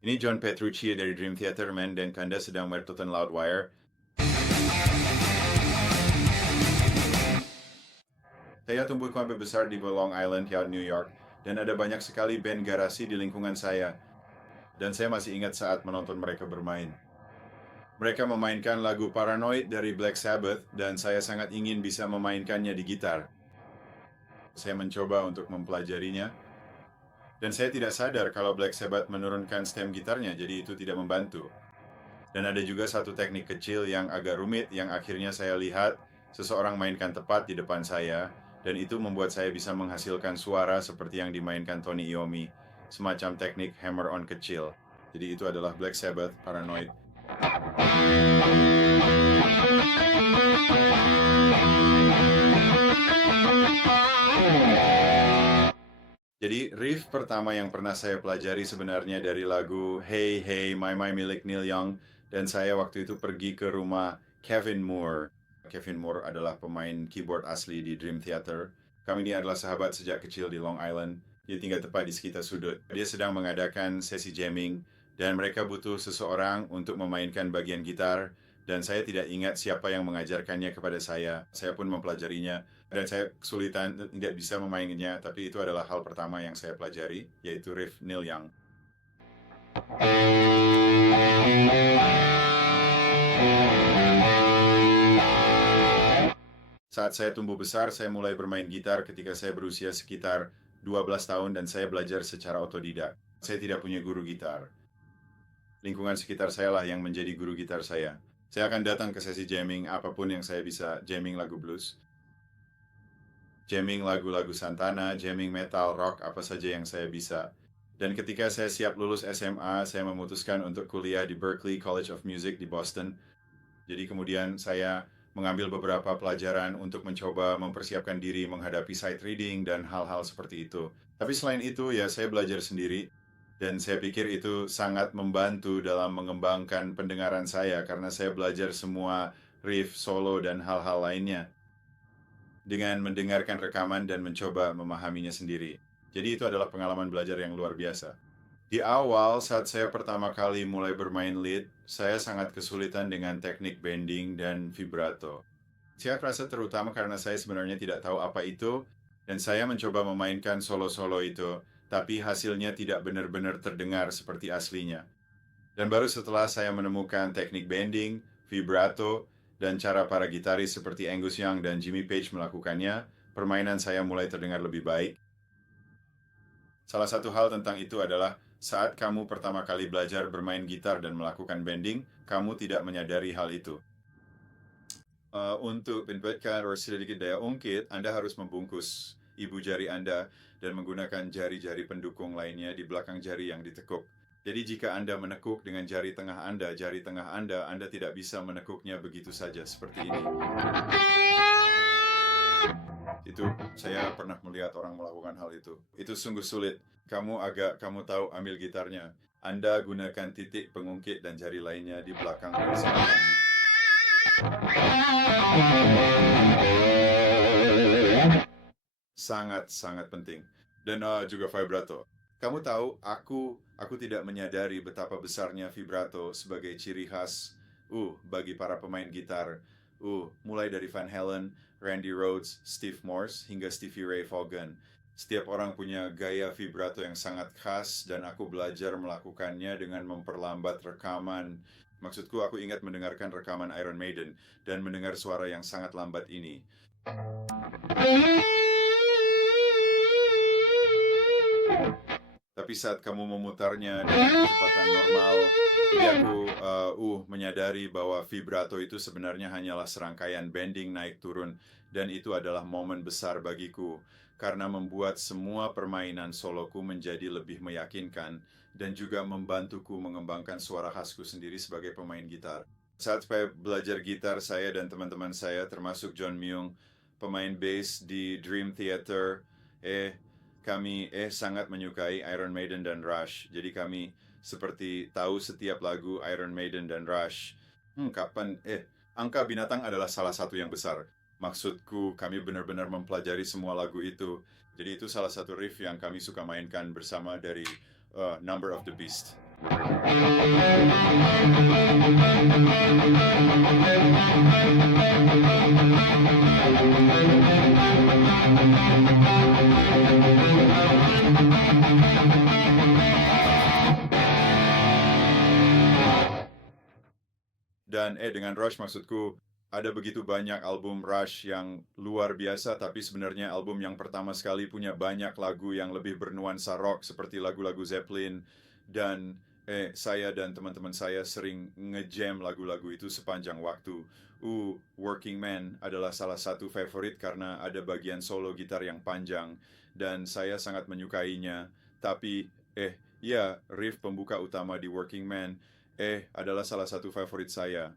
Ini John Petrucci dari Dream Theater, man, dan Kanda sedang menonton Loudwire. Saya tumbuh sampai besar di Long Island, New York, dan ada banyak sekali band garasi di lingkungan saya. Dan saya masih ingat saat menonton mereka bermain. Mereka memainkan lagu Paranoid dari Black Sabbath, dan saya sangat ingin bisa memainkannya di gitar. Saya mencoba untuk mempelajarinya, dan saya tidak sadar kalau Black Sabbath menurunkan stem gitarnya, jadi itu tidak membantu. Dan ada juga satu teknik kecil yang agak rumit yang akhirnya saya lihat seseorang mainkan tepat di depan saya, dan itu membuat saya bisa menghasilkan suara seperti yang dimainkan Tony Iommi, semacam teknik hammer-on kecil. Jadi itu adalah Black Sabbath, Paranoid. Jadi riff pertama yang pernah saya pelajari sebenarnya dari lagu Hey Hey My My milik Neil Young, dan saya waktu itu pergi ke rumah Kevin Moore. Kevin Moore adalah pemain keyboard asli di Dream Theater. Kami ini adalah sahabat sejak kecil di Long Island. Dia tinggal tepat di sekitar sudut. Dia sedang mengadakan sesi jamming dan mereka butuh seseorang untuk memainkan bagian gitar, dan saya tidak ingat siapa yang mengajarkannya kepada saya. Saya pun mempelajarinya dan saya kesulitan tidak bisa memainkannya, tapi itu adalah hal pertama yang saya pelajari, yaitu riff Neil Young. Saat saya tumbuh besar, saya mulai bermain gitar ketika saya berusia sekitar 12 tahun dan saya belajar secara otodidak. Saya tidak punya guru gitar. Lingkungan sekitar saya lah yang menjadi guru gitar saya. Saya akan datang ke sesi jamming apapun yang saya bisa, jamming lagu blues, jamming lagu-lagu Santana, jamming metal, rock, apa saja yang saya bisa. Dan ketika saya siap lulus SMA, saya memutuskan untuk kuliah di Berklee College of Music di Boston. Jadi kemudian saya mengambil beberapa pelajaran untuk mencoba mempersiapkan diri menghadapi sight reading dan hal-hal seperti itu. Tapi selain itu ya saya belajar sendiri dan saya pikir itu sangat membantu dalam mengembangkan pendengaran saya karena saya belajar semua riff, solo, dan hal-hal lainnya dengan mendengarkan rekaman dan mencoba memahaminya sendiri. Jadi itu adalah pengalaman belajar yang luar biasa. Di awal, saat saya pertama kali mulai bermain lead, saya sangat kesulitan dengan teknik bending dan vibrato. Saya rasa terutama karena saya sebenarnya tidak tahu apa itu, dan saya mencoba memainkan solo-solo itu, tapi hasilnya tidak benar-benar terdengar seperti aslinya. Dan baru setelah saya menemukan teknik bending, vibrato, dan cara para gitaris seperti Angus Young dan Jimmy Page melakukannya, permainan saya mulai terdengar lebih baik. Salah satu hal tentang itu adalah saat kamu pertama kali belajar bermain gitar dan melakukan bending, kamu tidak menyadari hal itu. Untuk meningkatkan sedikit daya ungkit, Anda harus membungkus ibu jari Anda dan menggunakan jari-jari pendukung lainnya di belakang jari yang ditekuk. Jadi jika Anda menekuk dengan jari tengah Anda tidak bisa menekuknya begitu saja seperti ini. Itu saya pernah melihat orang melakukan hal itu. Itu sungguh sulit. Kamu tahu ambil gitarnya. Anda gunakan titik pengungkit dan jari lainnya di belakang ini. Sangat-sangat penting. Dan juga vibrato. Kamu tahu, aku tidak menyadari betapa besarnya vibrato sebagai ciri khas bagi para pemain gitar. Mulai dari Van Halen, Randy Rhoads, Steve Morse, hingga Stevie Ray Vaughan. Setiap orang punya gaya vibrato yang sangat khas dan aku belajar melakukannya dengan memperlambat rekaman. Maksudku, aku ingat mendengarkan rekaman Iron Maiden dan mendengar suara yang sangat lambat ini. Tapi saat kamu memutarnya dengan kecepatan normal, jadi aku menyadari bahwa vibrato itu sebenarnya hanyalah serangkaian bending naik turun, dan itu adalah momen besar bagiku karena membuat semua permainan soloku menjadi lebih meyakinkan dan juga membantuku mengembangkan suara khasku sendiri sebagai pemain gitar. Saat saya belajar gitar, saya dan teman-teman saya termasuk John Myung, pemain bass di Dream Theater, kami sangat menyukai Iron Maiden dan Rush. Jadi kami seperti tahu setiap lagu Iron Maiden dan Rush. Angka Binatang adalah salah satu yang besar. Maksudku, kami benar-benar mempelajari semua lagu itu. Jadi itu salah satu riff yang kami suka mainkan bersama dari Number of the Beast. Dan dengan Rush maksudku ada begitu banyak album Rush yang luar biasa, tapi sebenarnya album yang pertama sekali punya banyak lagu yang lebih bernuansa rock seperti lagu-lagu Zeppelin. Dan saya dan teman-teman saya sering ngejam lagu-lagu itu sepanjang waktu. Working Man adalah salah satu favorit karena ada bagian solo gitar yang panjang dan saya sangat menyukainya. Tapi ya, riff pembuka utama di Working Man adalah salah satu favorit saya.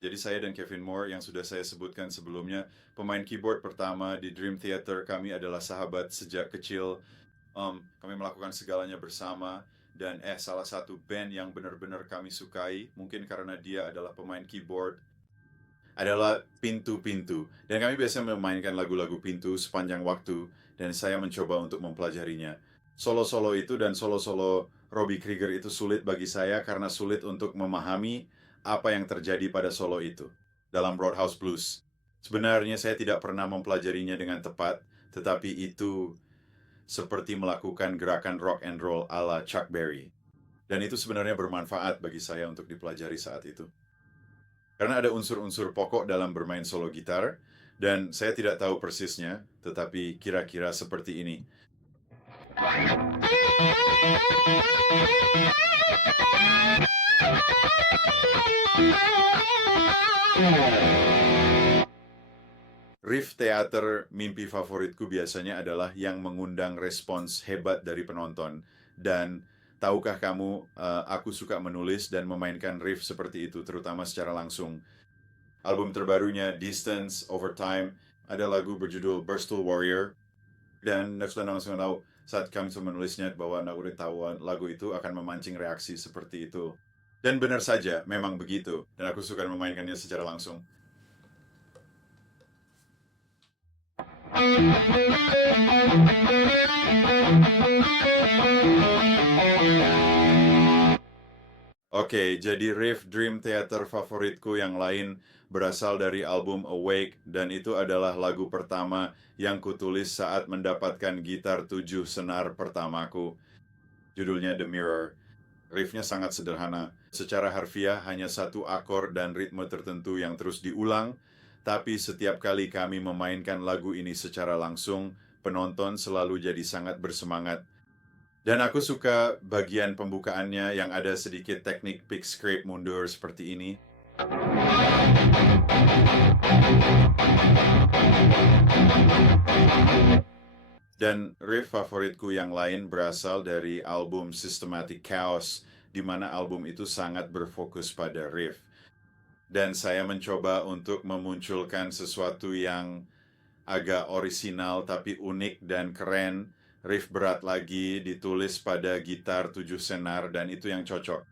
Jadi saya dan Kevin Moore yang sudah saya sebutkan sebelumnya, pemain keyboard pertama di Dream Theater, kami adalah sahabat sejak kecil. Kami melakukan segalanya bersama. Dan salah satu band yang benar-benar kami sukai, mungkin karena dia adalah pemain keyboard, adalah Pintu-Pintu. Dan kami biasanya memainkan lagu-lagu Pintu sepanjang waktu, dan saya mencoba untuk mempelajarinya. Solo-solo itu dan solo-solo Robbie Krieger itu sulit bagi saya karena sulit untuk memahami apa yang terjadi pada solo itu dalam Roadhouse Blues. Sebenarnya saya tidak pernah mempelajarinya dengan tepat, tetapi itu seperti melakukan gerakan rock and roll ala Chuck Berry. Dan itu sebenarnya bermanfaat bagi saya untuk dipelajari saat itu. Karena ada unsur-unsur pokok dalam bermain solo gitar, dan saya tidak tahu persisnya, tetapi kira-kira seperti ini. Riff teater mimpi favoritku biasanya adalah yang mengundang respons hebat dari penonton. Dan tahukah kamu, aku suka menulis dan memainkan riff seperti itu, terutama secara langsung. Album terbarunya, Distance Over Time, ada lagu berjudul Bristol Warrior. Dan sudah langsung tahu saat kami menulisnya bahwa aku tahu lagu itu akan memancing reaksi seperti itu. Dan benar saja, memang begitu. Dan aku suka memainkannya secara langsung. Oke, jadi riff Dream Theater favoritku yang lain berasal dari album Awake, dan itu adalah lagu pertama yang kutulis saat mendapatkan gitar 7 senar pertamaku. Judulnya The Mirror. Riffnya sangat sederhana. Secara harfiah hanya satu akor dan ritme tertentu yang terus diulang, tapi setiap kali kami memainkan lagu ini secara langsung, penonton selalu jadi sangat bersemangat. Dan aku suka bagian pembukaannya yang ada sedikit teknik pick scrape mundur seperti ini. Dan riff favoritku yang lain berasal dari album Systematic Chaos, di mana album itu sangat berfokus pada riff. Dan saya mencoba untuk memunculkan sesuatu yang agak orisinal tapi unik dan keren. Riff berat lagi ditulis pada gitar 7 senar dan itu yang cocok.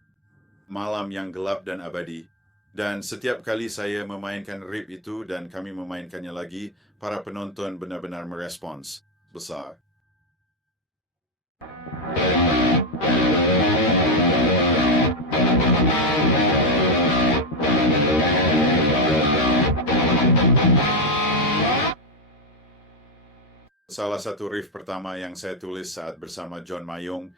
Malam yang gelap dan abadi. Dan setiap kali saya memainkan riff itu dan kami memainkannya lagi, para penonton benar-benar merespons besar. Salah satu riff pertama yang saya tulis saat bersama John Mayung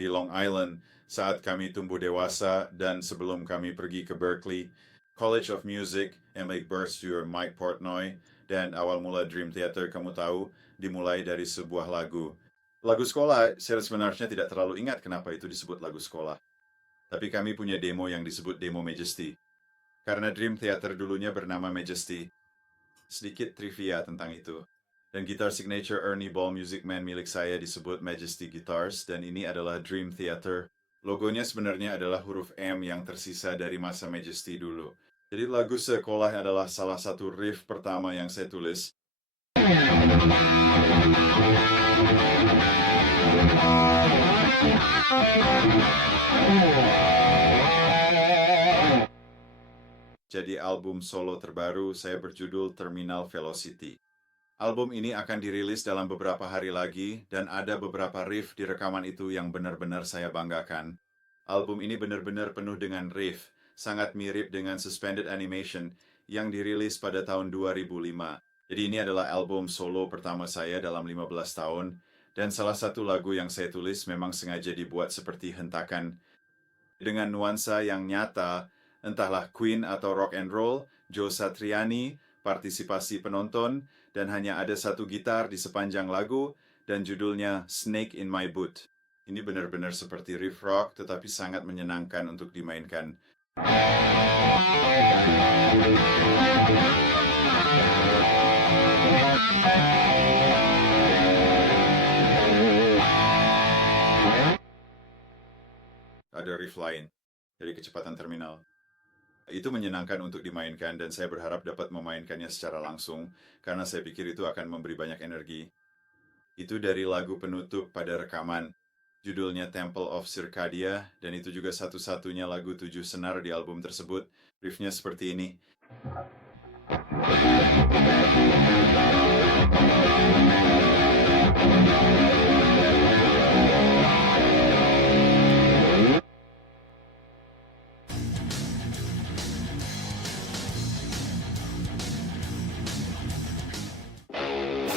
di Long Island saat kami tumbuh dewasa dan sebelum kami pergi ke Berklee, College of Music, Emily Burstür, Mike Portnoy, dan awal mula Dream Theater, kamu tahu, dimulai dari sebuah lagu. Lagu sekolah, saya sebenarnya tidak terlalu ingat kenapa itu disebut lagu sekolah. Tapi kami punya demo yang disebut demo Majesty. Karena Dream Theater dulunya bernama Majesty. Sedikit trivia tentang itu. Dan gitar signature Ernie Ball Music Man milik saya disebut Majesty Guitars, dan ini adalah Dream Theater. Logonya sebenarnya adalah huruf M yang tersisa dari masa Majesty dulu. Jadi lagu sekolah adalah salah satu riff pertama yang saya tulis. Jadi album solo terbaru saya berjudul Terminal Velocity. Album ini akan dirilis dalam beberapa hari lagi dan ada beberapa riff di rekaman itu yang benar-benar saya banggakan. Album ini benar-benar penuh dengan riff, sangat mirip dengan Suspended Animation yang dirilis pada tahun 2005. Jadi ini adalah album solo pertama saya dalam 15 tahun dan salah satu lagu yang saya tulis memang sengaja dibuat seperti hentakan dengan nuansa yang nyata, entahlah Queen atau rock and roll, Joe Satriani, partisipasi penonton, dan hanya ada satu gitar di sepanjang lagu, dan judulnya Snake in My Boot. Ini benar-benar seperti riff rock, tetapi sangat menyenangkan untuk dimainkan. Ada riff lain dari kecepatan terminal. Itu menyenangkan untuk dimainkan dan saya berharap dapat memainkannya secara langsung karena saya pikir itu akan memberi banyak energi. Itu dari lagu penutup pada rekaman. Judulnya Temple of Circadia dan itu juga satu-satunya lagu 7 senar di album tersebut. Riffnya seperti ini.